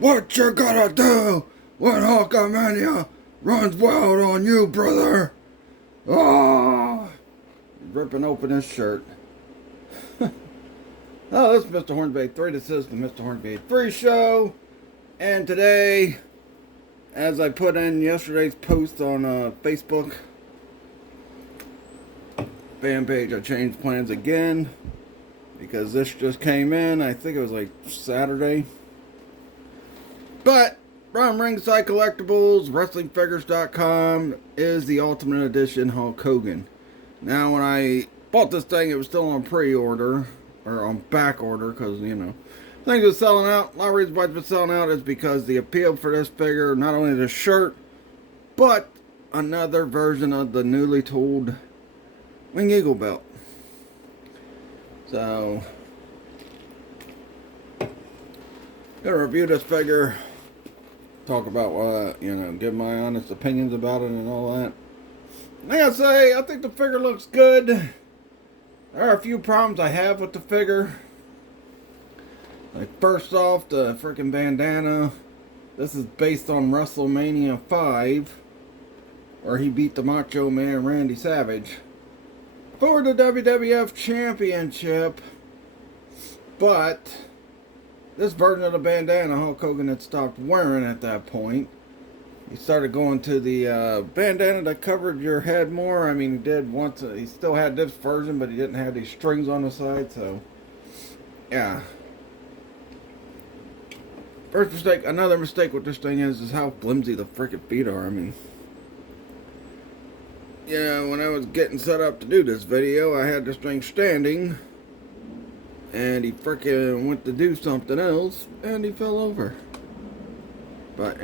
What you gonna do when Hulkamania runs wild on you, brother? Oh, ripping open his shirt. Oh, this is Mr. Hornsby 3. This is the Mr. Hornsby 3 show. And today, as I put in yesterday's post on Facebook fan page, I changed plans again because this just came in. I think it was like Saturday. But from Ringside Collectibles, WrestlingFigures.com is the Ultimate Edition Hulk Hogan. Now, when I bought this thing, it was still on pre-order, or on back order, because, you know, things are selling out. A lot of reasons why it's been selling out is because the appeal for this figure, not only the shirt, but another version of the newly tooled Wing Eagle belt. So, gonna review this figure, talk about what, give my honest opinions about it and all that. I gotta say, I think the figure looks good. There are a few problems I have with the figure. Like, first off, the freaking bandana. This is based on WrestleMania 5, where he beat the Macho Man Randy Savage for the WWF Championship. But this version of the bandana, Hulk Hogan had stopped wearing at that point. He started going to the bandana that covered your head more. I mean, he did once. He still had this version, but he didn't have these strings on the side. So, yeah. First mistake. Another mistake with this thing is how flimsy the freaking feet are. I mean, when I was getting set up to do this video, I had this thing standing. And he freaking went to do something else, and he fell over. But,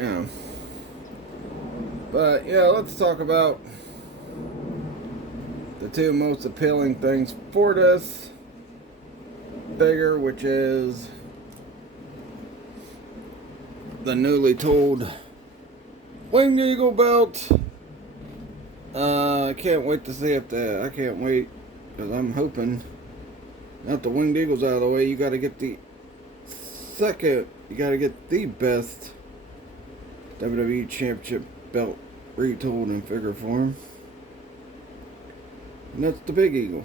let's talk about the two most appealing things for this figure, which is the newly tooled Wing Eagle belt. I can't wait to see if I can't wait, because I'm hoping. Now the Winged Eagle's out of the way, you gotta get the best WWE Championship belt retooled in figure form. And that's the Big Eagle.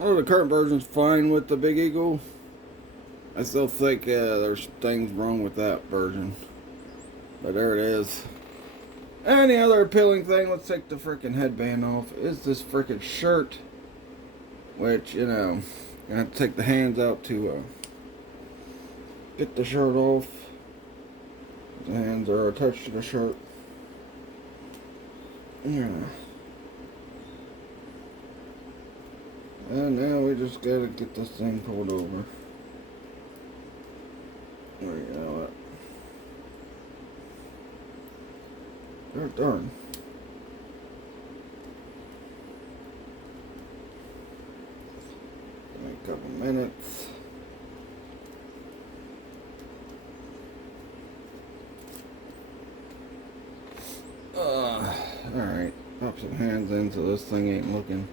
Although the current version's fine with the Big Eagle, I still think there's things wrong with that version. But there it is. And the other appealing thing, let's take the freaking headband off, is this freaking shirt. Which, you have to take the hands out to get the shirt off. The hands are attached to the shirt. Yeah. And now we just gotta get this thing pulled over. There we go. Oh, darn. A couple minutes. Alright. Pop some hands in so this thing ain't looking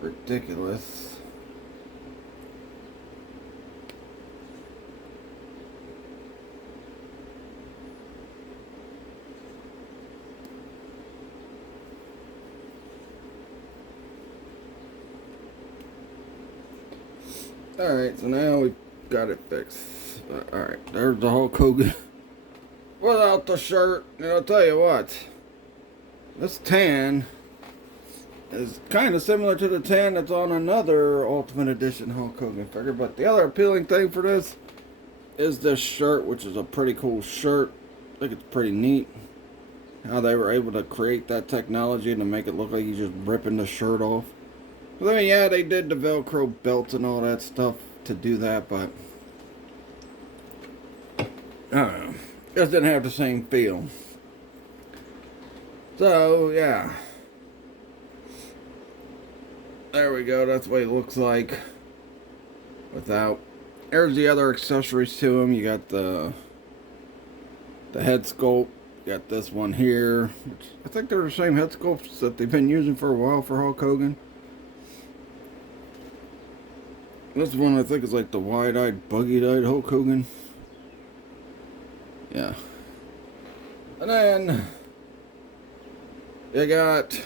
ridiculous. Alright, so now we've got it fixed. Alright, there's the Hulk Hogan without the shirt. And I'll tell you what, this tan is kind of similar to the tan that's on another Ultimate Edition Hulk Hogan figure. But the other appealing thing for this is this shirt, which is a pretty cool shirt. I think it's pretty neat how they were able to create that technology to make it look like he's just ripping the shirt off. I mean, yeah, they did the Velcro belts and all that stuff to do that, but I don't know. Just didn't have the same feel. So, yeah. There we go. That's what it looks like without. There's the other accessories to him. You got the head sculpt. You got this one here. Which I think they're the same head sculpts that they've been using for a while for Hulk Hogan. This one I think is like the wide-eyed, buggy-eyed Hulk Hogan. Yeah. And then you got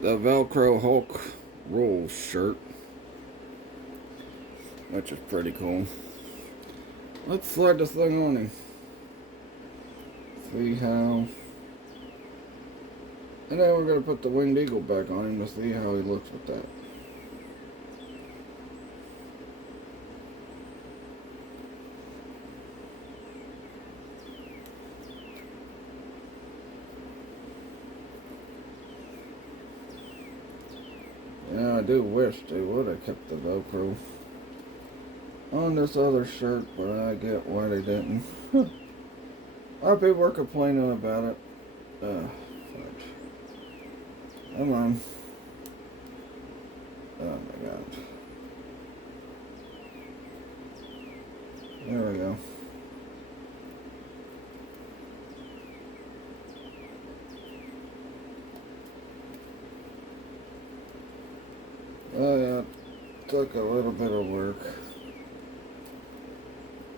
the Velcro Hulk Roll shirt, which is pretty cool. Let's slide this thing on him. See how. And then we're going to put the winged eagle back on him to see how he looks with that. Yeah, I do wish they would have kept the Velcro on this other shirt, but I get why they didn't. A lot of people were complaining about it. Fudge. Come on. Oh my god. There we go. Oh yeah, took a little bit of work.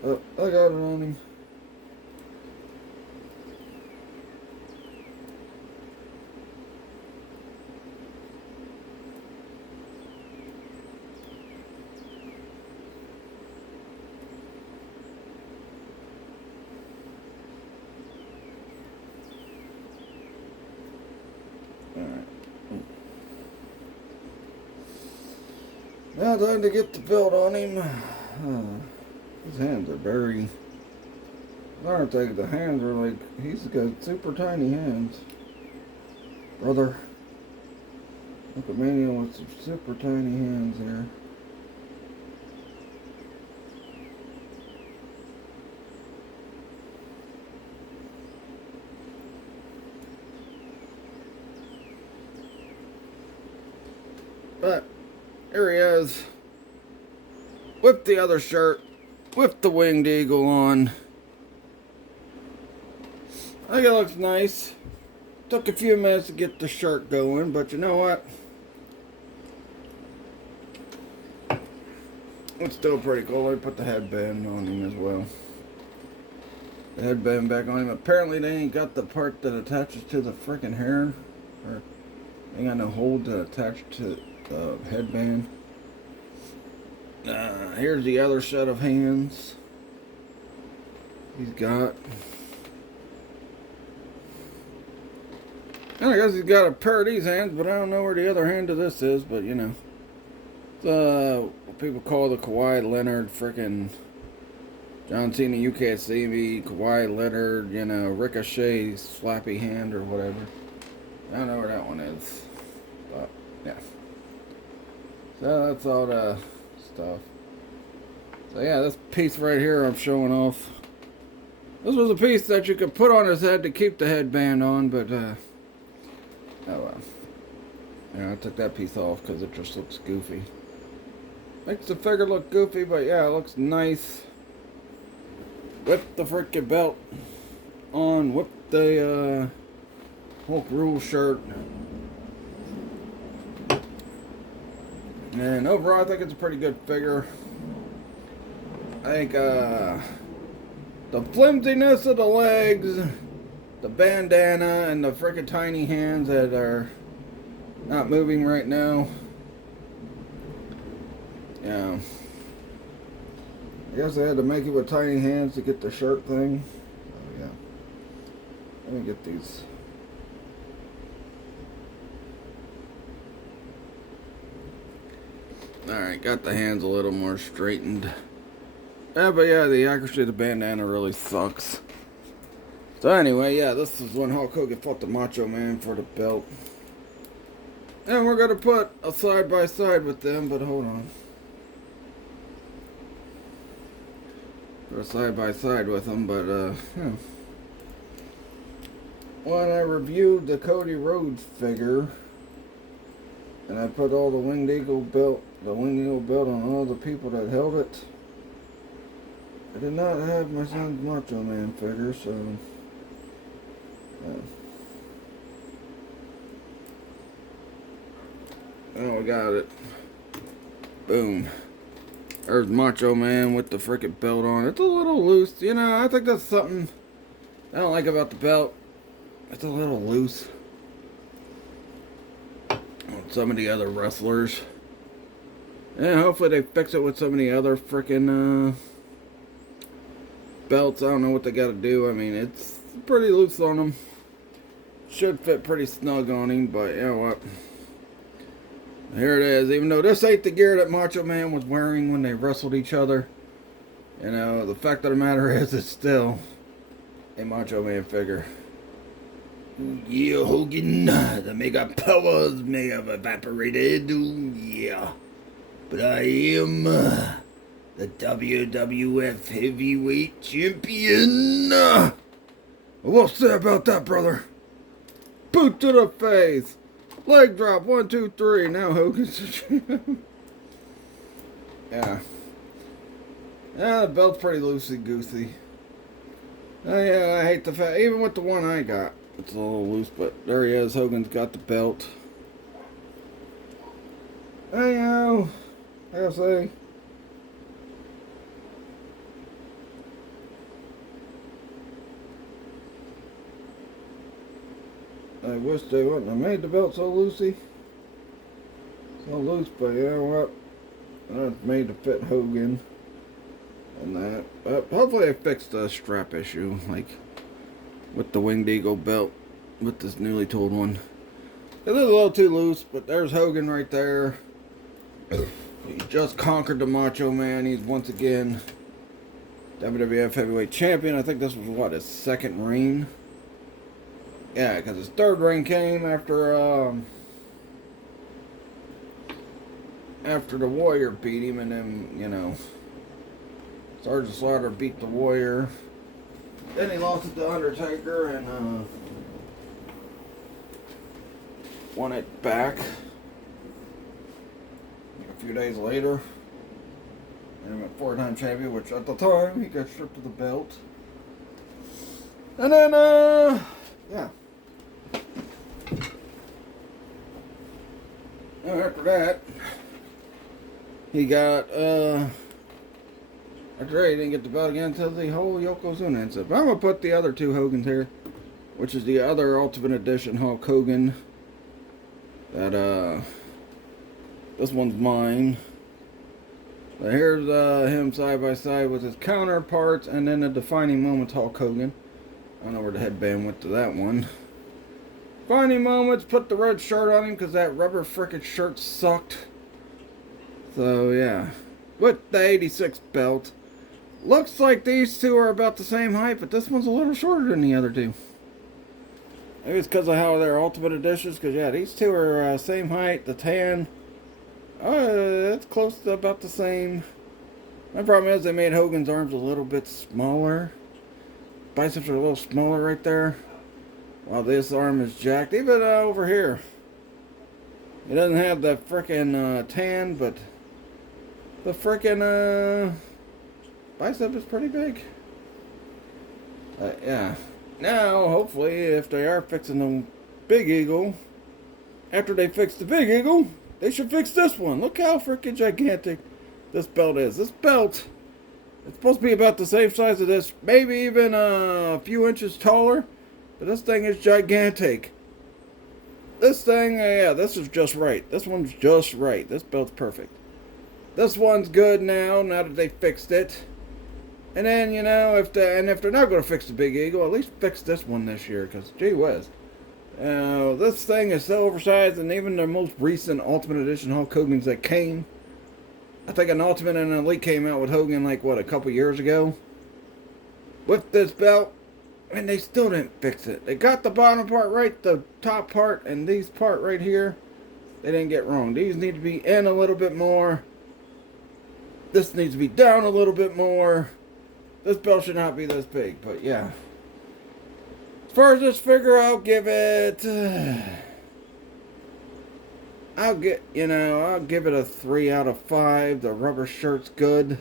But I got it on him. Now time to get the belt on him. His hands are very... aren't they? The hands are like... he's got super tiny hands. Brother. Look at Mania with some super tiny hands here. But here he is, with the other shirt, with the winged eagle on. I think it looks nice. Took a few minutes to get the shirt going, but you know what? It's still pretty cool. Let me put the headband on him as well. The headband back on him. Apparently they ain't got the part that attaches to the freaking hair. Or ain't got no hold to attach to the headband. Here's the other set of hands he's got. And I guess he's got a pair of these hands, but I don't know where the other hand of this is, but you know. It's what people call the Kawhi Leonard frickin' John Cena, you can't see me, Kawhi Leonard, you know, Ricochet slappy hand or whatever. I don't know where that one is. But yeah. So that's all the stuff. So yeah, this piece right here I'm showing off. This was a piece that you could put on his head to keep the headband on, but oh well. Yeah, I took that piece off because it just looks goofy. Makes the figure look goofy, but yeah, it looks nice. With the freaking belt on, with the Hulk Rule shirt. And overall, I think it's a pretty good figure. I think the flimsiness of the legs, the bandana, and the freaking tiny hands that are not moving right now. Yeah. I guess I had to make it with tiny hands to get the shirt thing. Oh yeah. Let me get these. Alright, got the hands a little more straightened. Yeah, but yeah, the accuracy of the bandana really sucks. So anyway, yeah, this is when Hulk Hogan fought the Macho Man for the belt. And we're going to put a side by side with them, but hold on. Put a side by side with them, but yeah. When I reviewed the Cody Rhodes figure, and I put all the Winged Eagle belt on all the people that held it, I did not have my son's Macho Man figure, so oh, we got it. Boom. There's Macho Man with the frickin' belt on. It's a little loose. You know, I think that's something I don't like about the belt. It's a little loose on some of the other wrestlers. And hopefully they fix it with some of the other frickin' belts. I don't know what they gotta do. I mean, it's pretty loose on them. Should fit pretty snug on him, but you know what? Here it is. Even though this ain't the gear that Macho Man was wearing when they wrestled each other, you know, the fact of the matter is it's still a Macho Man figure. Ooh, yeah, Hogan, the mega powers may have evaporated. Ooh, yeah. But I am the WWF Heavyweight Champion. What's that about that, brother? Boot to the face. Leg drop. 1, 2, 3. Now Hogan's the champ. Yeah. Yeah, the belt's pretty loosey-goosey. Yeah, I hate the fact. Even with the one I got, it's a little loose, but there he is. Hogan's got the belt. Hey, yo. I gotta say. I wish they wouldn't have made the belt so loosey. So loose, but you know what? It's made to fit Hogan. And that. Hopefully they fixed the strap issue, like with the Winged Eagle belt, with this newly tooled one. It is a little too loose, but there's Hogan right there. He just conquered the Macho Man. He's once again WWF Heavyweight Champion. I think this was, what, his second reign? Yeah, because his third reign came after the Warrior beat him, and then, you know, Sergeant Slaughter beat the Warrior. Then he lost it to Undertaker and won it back a few days later. And he went 4-time champion, which at the time he got stripped of the belt. And then, yeah. And after that, he got, after that, he didn't get the belt again until the whole Yokozuna incident. But I'm going to put the other two Hogans here, which is the other Ultimate Edition Hulk Hogan. That, this one's mine. But here's him side by side with his counterparts, and then the Defining Moments Hulk Hogan. I don't know where the headband went to that one. Defining Moments, put the red shirt on him because that rubber frickin' shirt sucked. So, yeah. With the 86 belt. Looks like these two are about the same height, but this one's a little shorter than the other two. Maybe it's because of how they're Ultimate Editions, because, yeah, these two are same height. The tan, it's close to about the same. My problem is they made Hogan's arms a little bit smaller. Biceps are a little smaller right there. While this arm is jacked. Even over here. It doesn't have the frickin' tan, but the frickin' bicep is pretty big. Yeah. Now, hopefully, if they are fixing the Big Eagle, after they fix the Big Eagle, they should fix this one. Look how frickin' gigantic this belt is. This belt, it's supposed to be about the same size of this, maybe even a few inches taller. But this thing is gigantic. This thing, yeah, this is just right. This one's just right. This belt's perfect. This one's good now that they fixed it. And then, you know, if they're not going to fix the Big Eagle, at least fix this one this year. Because, gee whiz. This thing is so oversized, and even the most recent Ultimate Edition Hulk Hogan's that came. I think an Ultimate and an Elite came out with Hogan, like, what, a couple years ago? With this belt. And they still didn't fix it. They got the bottom part right, the top part, and these part right here, they didn't get wrong. These need to be in a little bit more. This needs to be down a little bit more. This belt should not be this big, but yeah. As far as this figure, I'll give it... I'll give it a 3 out of 5. The rubber shirt's good.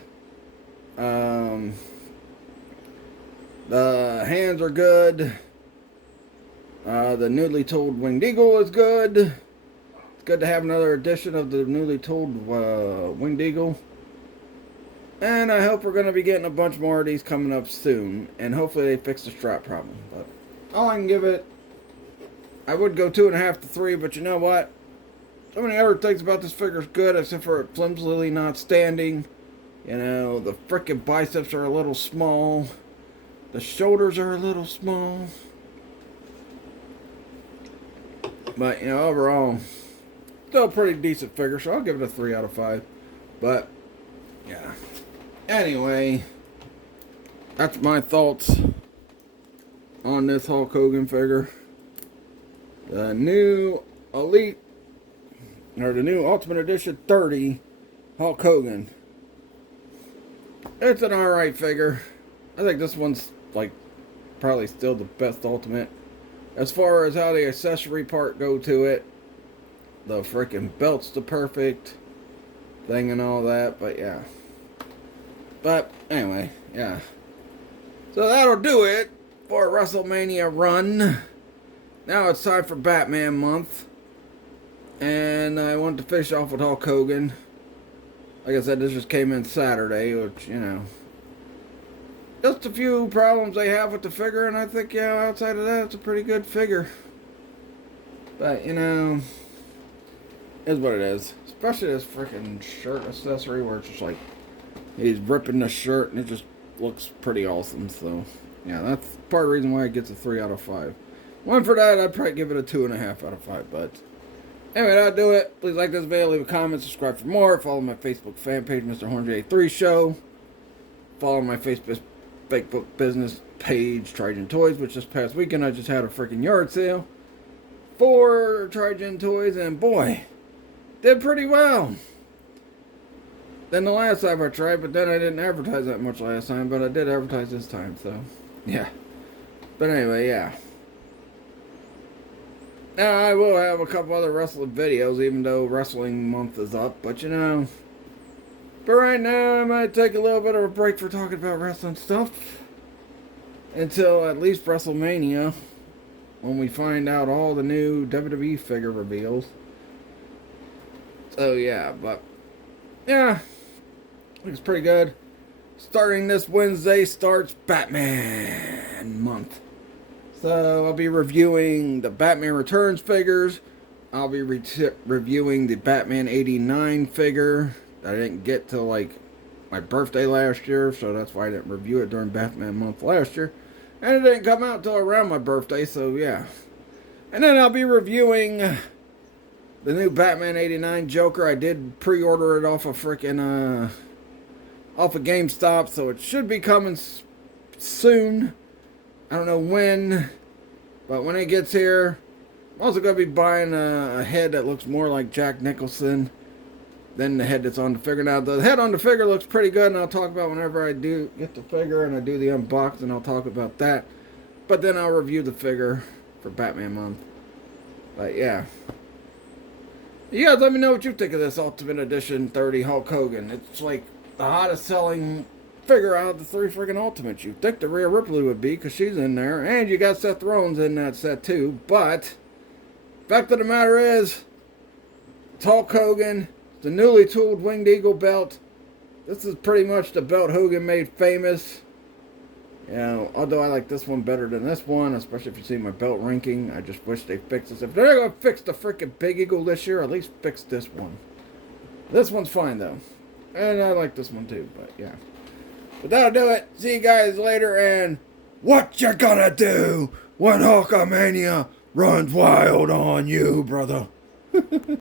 The hands are good. The newly tooled Winged Eagle is good. It's good to have another edition of the newly tooled Winged Eagle. And I hope we're going to be getting a bunch more of these coming up soon. And hopefully they fix the strap problem. But all I can give it, I would go 2.5 to 3, but you know what? So many other things about this figure is good, except for it flimsily not standing. You know, the frickin' biceps are a little small. The shoulders are a little small. But, you know, overall, still a pretty decent figure, so I'll give it a 3 out of 5. But, yeah. Anyway, that's my thoughts on this Hulk Hogan figure. The new Elite, or the new Ultimate Edition 30 Hulk Hogan. It's an alright figure. I think this one's, like, probably still the best Ultimate. As far as how the accessory part go to it, the freaking belt's the perfect thing and all that, but yeah. But anyway, yeah. So that'll do it for a WrestleMania run. Now it's time for Batman month. And I want to finish off with Hulk Hogan. Like I said, this just came in Saturday, which, you know, just a few problems they have with the figure, and I think, yeah, outside of that, it's a pretty good figure. But, you know, is what it is. Especially this freaking shirt accessory where it's just like, he's ripping the shirt and it just looks pretty awesome. So, yeah, that's part of the reason why it gets a 3 out of 5. One for that, I'd probably give it a 2.5 out of 5, but anyway, that'll do it. Please like this video, leave a comment, subscribe for more. Follow my Facebook fan page, Mr. Hornsby 83 Show. Follow my Facebook business page, Trigen Toys, which this past weekend I just had a freaking yard sale for Trigen Toys, and boy, did pretty well than the last time I tried, but then I didn't advertise that much last time, but I did advertise this time, so yeah. But anyway, yeah. Now, I will have a couple other wrestling videos, even though wrestling month is up, but you know, but right now I might take a little bit of a break for talking about wrestling stuff until at least WrestleMania, when we find out all the new WWE figure reveals. So yeah, but yeah, looks pretty good. Starting this Wednesday starts Batman month. So I'll be reviewing the Batman Returns figures. I'll be reviewing the Batman 89 figure that I didn't get till like my birthday last year, so that's why I didn't review it during Batman month last year. And it didn't come out till around my birthday, so yeah. And then I'll be reviewing the new Batman 89 Joker. I did pre-order it off of freaking off of GameStop, so it should be coming soon. I don't know when, but when it gets here, I'm also going to be buying a head that looks more like Jack Nicholson than the head that's on the figure. Now, the head on the figure looks pretty good, and I'll talk about whenever I do get the figure and I do the unboxing, I'll talk about that. But then I'll review the figure for Batman month. But yeah. You guys let me know what you think of this Ultimate Edition 30 Hulk Hogan. It's like the hottest selling figure out of the 3 freaking Ultimates. You'd think the Rhea Ripley would be, because she's in there. And you got Seth Rollins in that set too. But fact of the matter is, it's Hulk Hogan, the newly tooled Winged Eagle belt. This is pretty much the belt Hogan made famous. You know, although I like this one better than this one, especially if you see my belt ranking. I just wish they fixed this. If they're going to fix the freaking Big Eagle this year, at least fix this one. This one's fine though. And I like this one too, but yeah. But that'll do it. See you guys later, and what you gonna do when Hulkamania runs wild on you, brother?